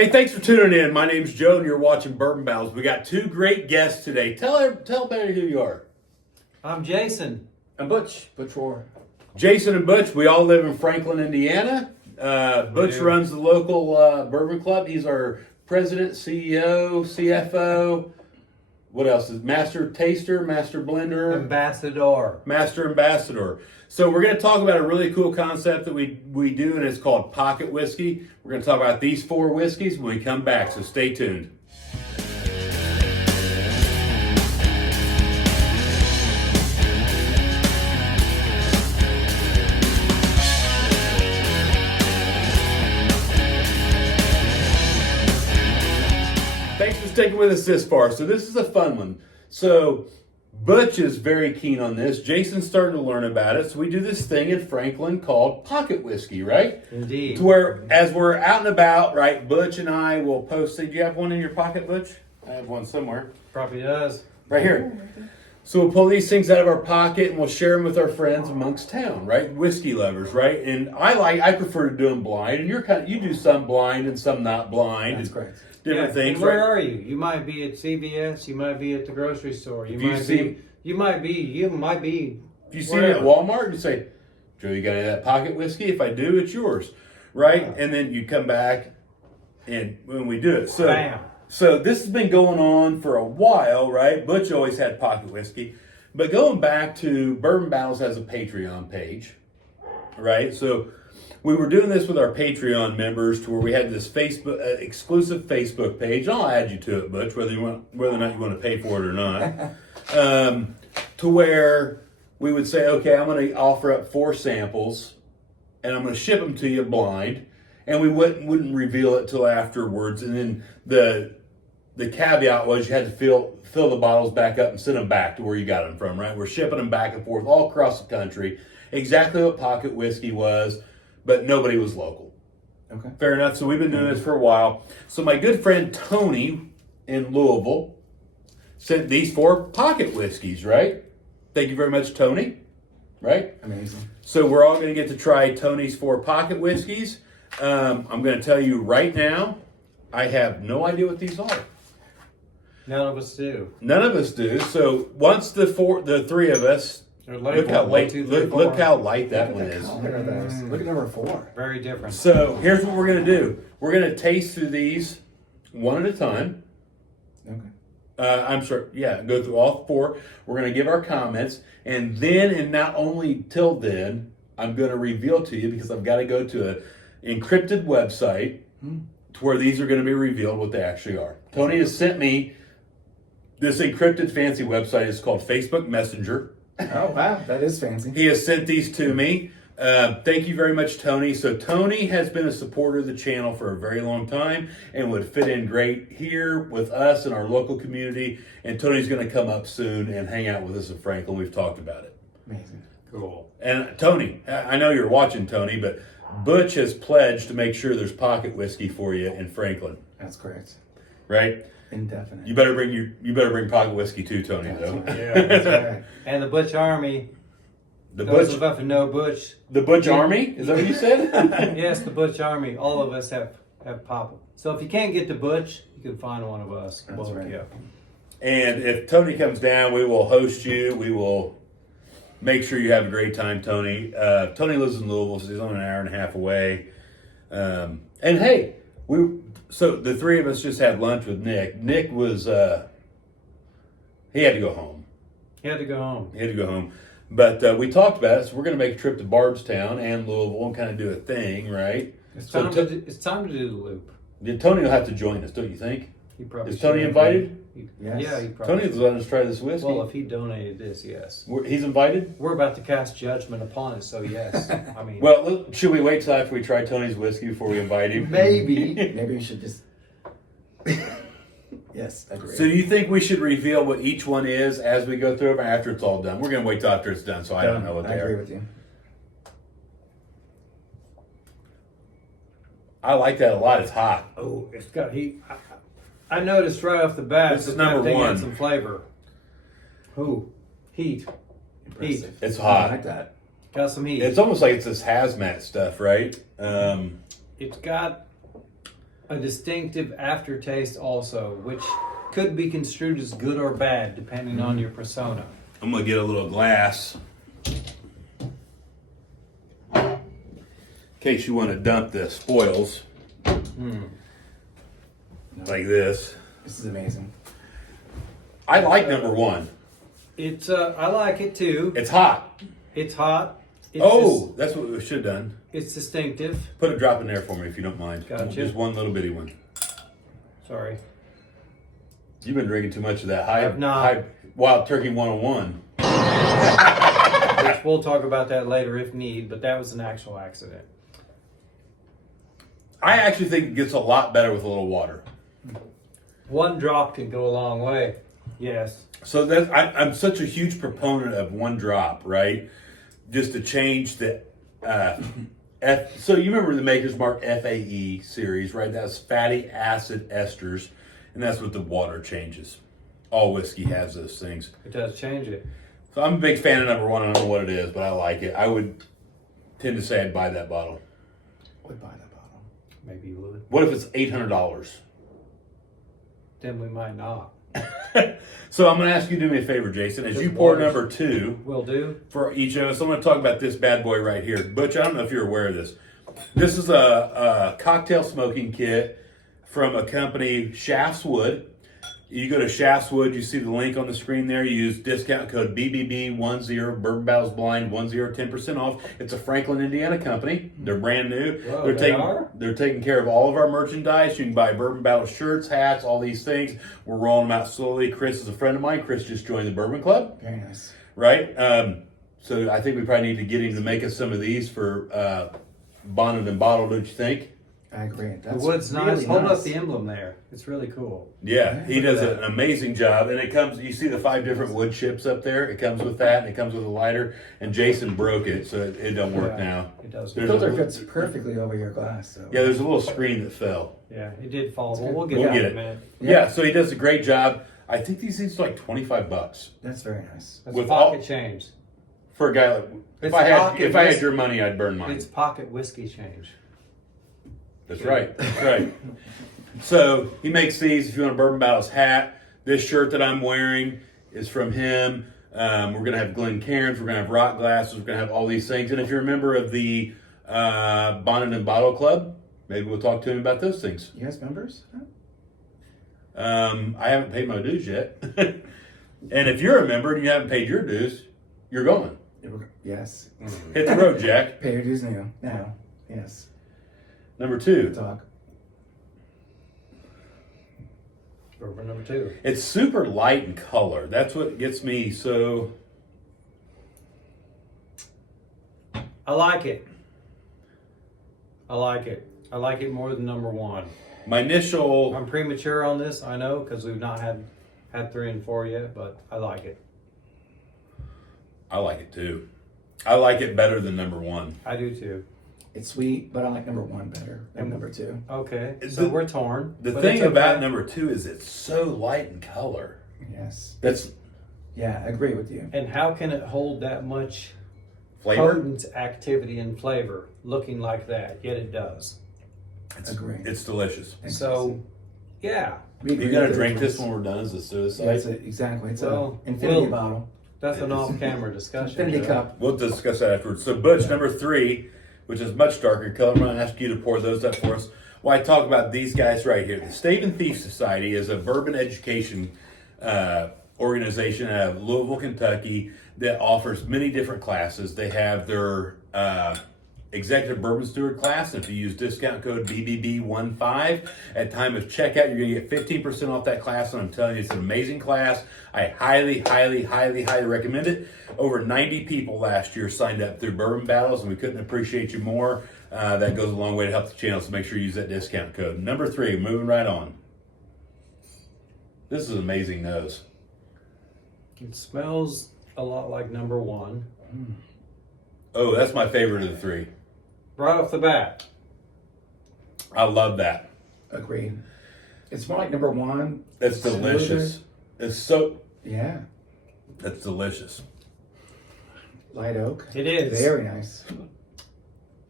Hey, thanks for tuning in. My name's Joe, and you're watching Bourbon Battles. We got two great guests today. Tell everybody who you are. I'm Jason. I'm Butch. Butch Roar. Jason and Butch, we all live in Franklin, Indiana. Butch runs the local bourbon club. He's our president, CEO, CFO. What else is master taster, master blender, Ambassador. ambassador. So we're going to talk about a really cool concept that we do, and it's called pocket whiskey. We're going to talk about these four whiskeys when we come back, so stay tuned. Thanks for sticking with us this far. So this is a fun one. So Butch is very keen on this. Jason's starting to learn about it. So we do this thing in Franklin called pocket whiskey, right? Indeed. To where, as we're out and about, right, Butch and I will post. Do you have one in your pocket, Butch? I have one somewhere. Probably does. Right here. So we'll pull these things out of our pocket and we'll share them with our friends amongst town, right? Whiskey lovers, right? And I prefer to do them blind, and you do some blind and some not blind. That's correct. Different things. Where right? are you? You might be at CVS. You might be at the grocery store. You might be. If you see me at Walmart, you say, Joe, you got any of that pocket whiskey? If I do, it's yours, right? Yeah. And then you come back, and when we do it, Bam. so this has been going on for a while, right? Butch always had pocket whiskey, but going back to Bourbon Battles has a Patreon page, right? So we were doing this with our Patreon members to where we had this Facebook exclusive Facebook page. I'll add you to it, Butch, whether or not you want to pay for it or not. To where we would say, okay, I'm going to offer up 4 samples, and I'm going to ship them to you blind, and we wouldn't reveal it till afterwards. And then the caveat was you had to fill the bottles back up and send them back to where you got them from. Right? We're shipping them back and forth all across the country. Exactly what pocket whiskey was. But nobody was local. Okay. Fair enough. So we've been doing this for a while. So my good friend Tony in Louisville sent these 4 pocket whiskeys, right? Thank you very much, Tony. Right? Amazing. So we're all going to get to try Tony's 4 pocket whiskeys. I'm going to tell you right now, I have no idea what these are. None of us do. None of us do. So once the 3 of us, look how light that one is. Look at number 4. Very different. So here's what we're going to do. We're going to taste through these one at a time. Okay. Go through all 4. We're going to give our comments. And then, and not only till then, I'm going to reveal to you, because I've got to go to an encrypted website to where these are going to be revealed what they actually are. Tony has sent me this encrypted fancy website. It's called Facebook Messenger. Oh, wow. That is fancy. He has sent these to me. Thank you very much, Tony. So Tony has been a supporter of the channel for a very long time and would fit in great here with us in our local community. And Tony's going to come up soon and hang out with us in Franklin. We've talked about it. Amazing. Cool. And Tony, I know you're watching, Tony, but Butch has pledged to make sure there's pocket whiskey for you in Franklin. That's correct. Right? Indefinite. You better bring pocket whiskey too, Tony, though. Yeah, that's right. And the Butch Army. Those of us who know Butch. The Butch Army? Is that what you said? Yes, the Butch Army. All of us have pop. So if you can't get to Butch, you can find one of us. That's right. Yeah. And if Tony comes down, we will host you. We will make sure you have a great time, Tony. Tony lives in Louisville, so he's only an hour and a half away. And hey, so the 3 of us just had lunch with Nick. Nick was, he had to go home. He had to go home. But we talked about it, so we're going to make a trip to Bardstown and Louisville and kind of do a thing, right? It's time to do the loop. Tony will have to join us, don't you think? He probably Is Tony invited? Yes. Yeah, he probably Tony's letting us try this whiskey. Well, if he donated this, yes. He's invited? We're about to cast judgment upon it, so yes. I mean, Well, should we wait till after we try Tony's whiskey before we invite him? Maybe we should just... Yes, I agree. So do you think we should reveal what each one is as we go through it or after it's all done? We're going to wait till after it's done, so I don't know what they I agree are. with you. I like that a lot. It's hot. oh, it's got heat. I noticed right off the bat. This is that number thing had 1. some flavor. Ooh, heat. Impressive. It's I hot. like that. Got some heat. It's almost like it's this hazmat stuff, right? It's got a distinctive aftertaste also, which could be construed as good or bad depending on your persona. I'm gonna get a little glass in case you want to dump the spoils like this. This is amazing. I like number one. It's I like it too. It's hot. It's hot. It's That's what we should have done. it's distinctive. Put a drop in there for me if you don't mind. Gotcha. Just one little bitty one. Sorry. You've been drinking too much of that I've not. high Wild Turkey 101. Which we'll talk about that later if need, but that was an actual accident. I actually think it gets a lot better with a little water. One drop can go a long way. Yes. So I'm such a huge proponent of one drop, right? Just to change the so you remember the Maker's Mark FAE series, right? That's fatty acid esters, and that's what the water changes. All whiskey has those things. It does change it. So I'm a big fan of number one. I don't know what it is, but I like it. I would tend to say I'd buy that bottle. Would buy that bottle. Maybe you would. What if it's $800? Then we might not. So I'm going to ask you to do me a favor, Jason. As you pour number two Will do. for each of us, I'm going to talk about this bad boy right here. Butch, I don't know if you're aware of this. This is a cocktail smoking kit from a company, Shaff's Wood. You go to Shaff's Wood, you see the link on the screen there. You use discount code BBB10, Bourbon Battles Blind 10% off. It's a Franklin, Indiana company. They're brand new. Whoa, They're taking care of all of our merchandise. You can buy Bourbon Battle shirts, hats, all these things. We're rolling them out slowly. Chris is a friend of mine. Chris just joined the Bourbon Club. Very nice. Right? So I think we probably need to get him to make us some of these for bonded and bottled, don't you think? I agree. The wood's really nice. Hold up the emblem there. It's really cool. Yeah, he does at an amazing job, and it comes. You see the 5 different wood chips up there. It comes with that, and it comes with a lighter. And Jason broke it, so it don't work Yeah, now. It does. The filter fits perfectly over your glass. So. Yeah, there's a little screen that fell. Yeah, it did fall. Well, good. we'll get We'll that get in a it. minute. Yeah, so he does a great job. I think these things are like $25 That's very nice. That's With pocket all- change. for a guy like. It's If I had whis- your money, I'd burn mine. It's pocket whiskey change. That's right. That's right. So he makes these. If you want a Bourbon Battles hat, this shirt that I'm wearing is from him. We're gonna have Glencairns. We're gonna have rock glasses. We're gonna have all these things. And if you're a member of the Bonnet and Bottle Club, maybe we'll talk to him about those things. You guys members? Huh? I haven't paid my dues yet. And if you're a member and you haven't paid your dues, you're going. Yes. Hit the road, Jack. Pay your dues now. Now. Yes. Number Good 2. talk. Bourbon number 2. It's super light in color. That's what gets me so. I like it. I like it. I like it more than number 1. My initial. I'm premature on this, I know, because we've not had 3 and 4 yet, but I like it. I like it too. I like it better than number 1. I do too. It's sweet, but I like number 1 better than number 2. Okay, so we're torn. The but thing it's okay. about number 2 is it's so light in color. Yes. That's Yeah, I agree with you. And how can it hold that much flavor. potent activity and flavor looking like that? Yet it does. Agree. It's delicious. So, yeah, We agree You gotta with the drink this difference. when we're done as a suicide. Yeah, exactly. It's Well, an infinity we'll- bottle. that's an off-camera discussion. Infinity Joe. cup. We'll discuss that afterwards. So Butch, number 3, which is much darker color, I'm going to ask you to pour those up for us. Well, I talk about these guys right here. The Stave and Thief Society is a bourbon education organization out of Louisville, Kentucky that offers many different classes. They have their Executive Bourbon Steward class, and if you use discount code BBB15 at time of checkout, you're going to get 15% off that class, and I'm telling you, it's an amazing class. I highly, highly, highly, highly recommend it. Over 90 people last year signed up through Bourbon Battles, and we couldn't appreciate you more. That goes a long way to help the channel, so make sure you use that discount code. Number 3, moving right on. This is an amazing nose. It smells a lot like number 1. Oh, that's my favorite of the 3. Right off the bat. I love that. Agreed. It's more like number 1. That's delicious. It's so, Yeah. that's delicious. Light oak. It is. Very nice.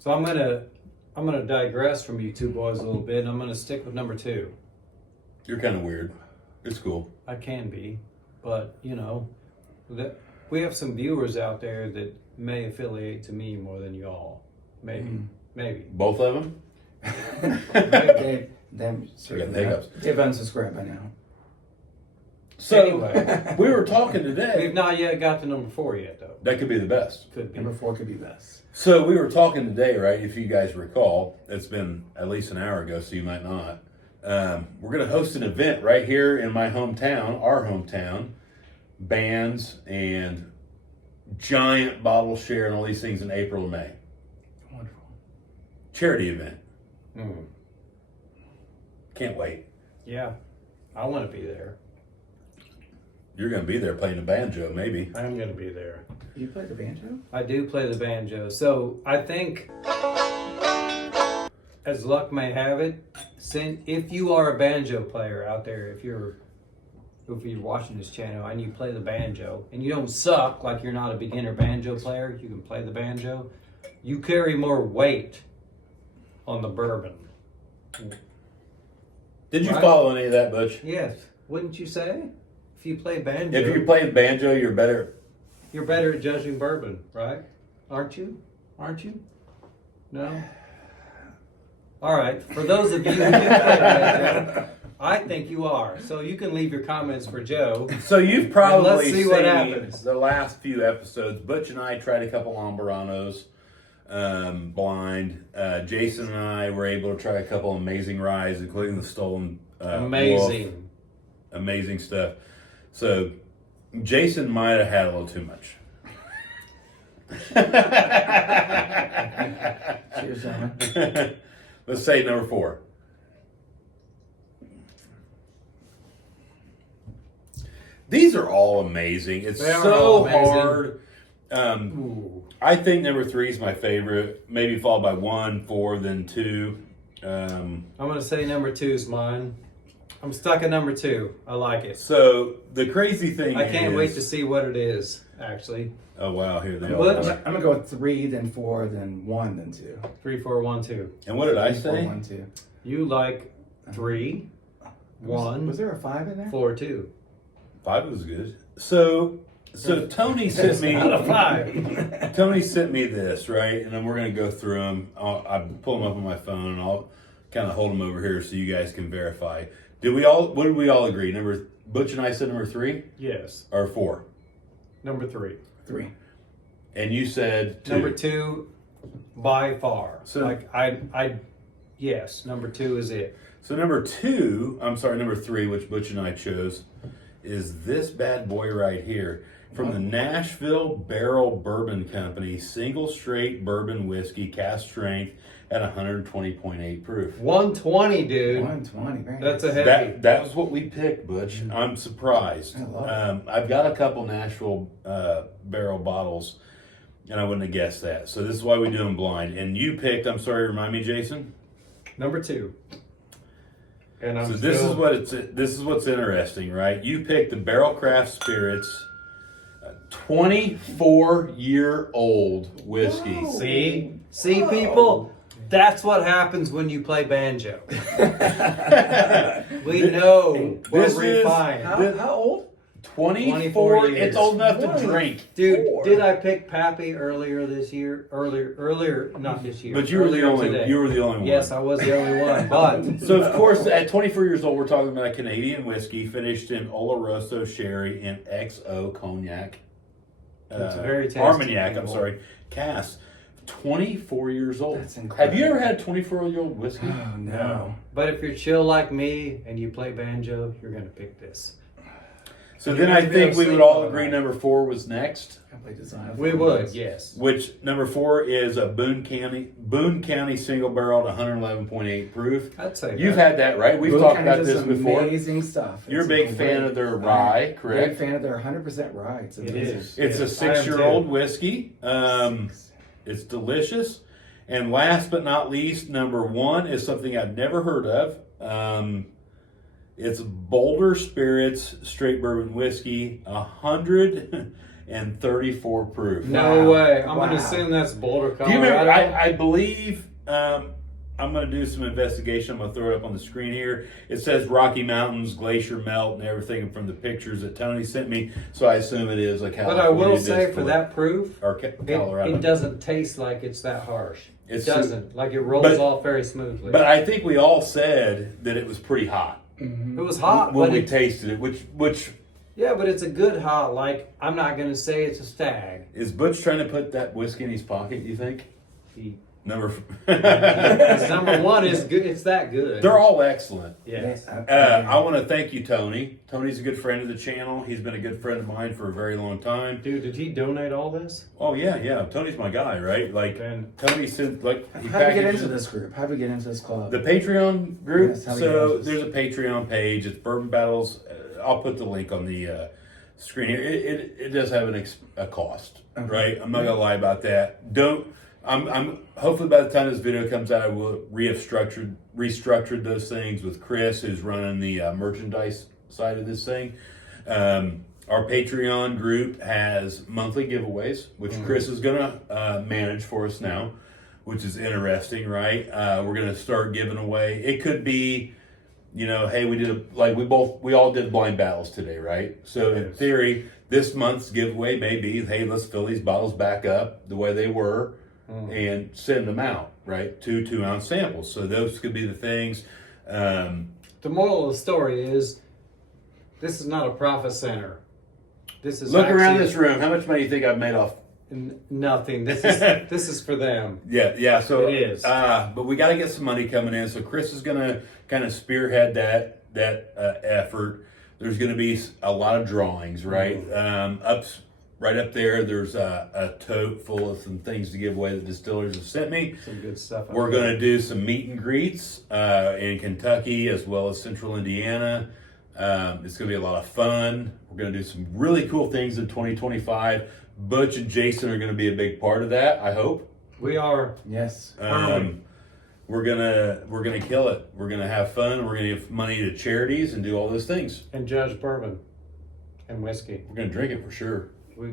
So I'm going to I'm gonna digress from you two boys a little bit, and I'm gonna stick with number 2. You're kind of weird. It's cool. I can be, but that we have some viewers out there that may affiliate to me more than y'all. Maybe. Both of them? They've Got hiccups. they've unsubscribed by now. So, Anyway. we were talking today. We've not yet got to number 4 yet, though. That could be the best. Could be. Number 4 could be best. So we were talking today, right? If you guys recall, it's been at least an hour ago, so you might not. We're going to host an event right here in my hometown, our hometown. Bands and giant bottle share and all these things in April and May. Wonderful. Charity event. Mm. Can't wait. Yeah, I want to be there. You're going to be there playing the banjo, maybe. I'm going to be there. You play the banjo? I do play the banjo, so I think, as luck may have it, if you are a banjo player out there, if you're watching this channel and you play the banjo and you don't suck, like you're not a beginner banjo player, you can play the banjo, you carry more weight on the bourbon. Did you Right. follow any of that, Butch? Yes, wouldn't you say? If you play banjo, If you play banjo, you're better. you're better at judging bourbon, right? Aren't you? No? All right. For those of you who do play banjo, I think you are. So you can leave your comments for Joe. So you've probably Let's see seen what happens. the last few episodes. Butch and I tried a couple Lombaranos blind. Jason and I were able to try a couple amazing ryes, including the Stolen Amazing. Wolf. Amazing stuff. So Jason might have had a little too much. Cheers, gentlemen. Let's say number 4. These are all amazing. It's They are so all amazing. hard. Ooh. I think number 3 is my favorite. Maybe followed by 1, 4, then 2. I'm going to say number 2 is mine. I'm stuck at number 2. I like it. So the crazy thing I is, can't wait to see what it is, actually. Oh wow, here they What? are. I'm gonna go with 3, then 4, then 1, then 2. 3, 4, 1, 2. And what did I 3, 4, say? 1, 2. You like 3, 1, Was there a 5 in there? 4, 2. 5 was good. So Tony sent me. Not a 5. Tony sent me this, right? And then we're going to go through them. I'll pull them up on my phone and I'll kind of hold them over here so you guys can verify. What did we all agree? Butch and I said number 3 Yes. or 4? Number 3. 3. And you said 2. Number 2, by far. So- Yes, number 2 is it. So number 3, which Butch and I chose, is this bad boy right here. From the Nashville Barrel Bourbon Company, single straight bourbon whiskey, cast strength at 120.8 proof. 120, dude. 120. Very That's a nice. heavy. That was what we picked, Butch. I'm surprised. I love I've got a couple Nashville barrel bottles, and I wouldn't have guessed that. So this is why we do them blind. And you picked, I'm sorry, remind me, Jason? Number 2. And I'm So this is what's interesting, right? You picked the Barrel Craft Spirits 24-year-old whiskey. Whoa. See, people? That's what happens when you play banjo. We know we're This is- refined. How old? 24 years. It's old enough to 24. drink. Dude, 4. did I pick Pappy earlier this year? Earlier, not this year. But you were the earlier only today. one. Yes, I was the only one. But So of course, at 24 years old, we're talking about a Canadian whiskey finished in Oloroso sherry and XO cognac. It's very tasty. Armagnac, I'm sorry, cask. 24 years old. That's incredible. Have you ever had 24-year-old whiskey? Oh, no. But if you're chill like me and you play banjo, you're gonna pick this. So You then have I to be think able we to would sleep all all agree night. number 4 was next. I play design. We would, yes. Which number 4 is a Boone County single barrel at 111.8 proof. I'd say You've that. had that, right? We've Boone talked County about does this some before. Amazing stuff. You're a It's big great. fan of their rye, Big correct? fan of their 100% rye. It's It amazing. is. It's a Yes, I am 6-year-old too. whiskey. It's delicious. And last but not least, number 1 is something I'd never heard of. It's Boulder Spirits Straight Bourbon Whiskey, 134 proof. No Wow. way. I'm Wow. gonna assume that's Boulder, Do Colorado. you remember? I believe I'm going to do some investigation. I'm going to throw it up on the screen here. It says Rocky Mountains, glacier melt, and everything from the pictures that Tony sent me. So I assume it is like California. But I will say for that proof, or Colorado. it doesn't taste like it's that harsh. It doesn't. Like it rolls off very smoothly. But I think we all said that it was pretty hot. It was hot when we tasted it, which yeah, but it's a good hot. Like I'm not going to say it's a stag. Is Butch trying to put that whiskey in his pocket? You think? Number one is good. It's that good. They're all excellent. Yes. I want to thank you, Tony. Tony's a good friend of the channel. He's been a good friend of mine for a very long time. Dude, did he donate all this? Oh yeah. Tony's my guy, right? Like Tony sent like. How do we get into this group? How do we get into this club? The Patreon group. Yes, so there's a Patreon page. It's Bourbon Battles. I'll put the link on the screen here. It does have a cost, right? I'm not gonna lie about that. I'm hopefully by the time this video comes out, I will restructured those things with Chris, who's running the merchandise side of this thing. Our Patreon group has monthly giveaways, which Chris is gonna manage for us now, which is interesting, right? We're gonna start giving away. It could be, hey, we all did blind battles today, right? So in theory, this month's giveaway may be, hey, let's fill these bottles back up the way they were. And send them out, right? 2 2-ounce samples. So those could be the things. The moral of the story is, this is not a profit center. This is look around this room. How much money do you think I've made off? Nothing. This is for them. Yeah. So it is. But we got to get some money coming in. So Chris is gonna kind of spearhead that effort. There's gonna be a lot of drawings, right? Right up there, there's a tote full of some things to give away that distillers have sent me. Some good stuff. We're going to do some meet and greets in Kentucky as well as Central Indiana. It's going to be a lot of fun. We're going to do some really cool things in 2025. Butch and Jason are going to be a big part of that, I hope. We are. Yes. We're gonna kill it. We're gonna have fun. We're gonna give money to charities and do all those things. And judge bourbon and whiskey. We're gonna drink it for sure. We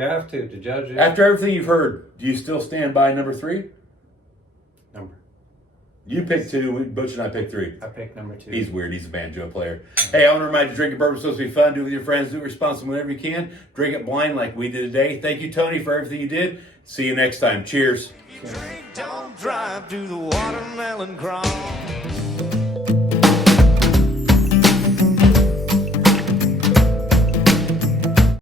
have to judge it. After everything you've heard, do you still stand by number 3? Number. You picked 2. Butch and I picked 3. I picked number 2. He's weird. He's a banjo player. Hey, I want to remind you, drinking bourbon is supposed to be fun. Do it with your friends. Do it responsibly whenever you can. Drink it blind like we did today. Thank you, Tony, for everything you did. See you next time. Cheers. Drink, don't drive, do the watermelon crawl.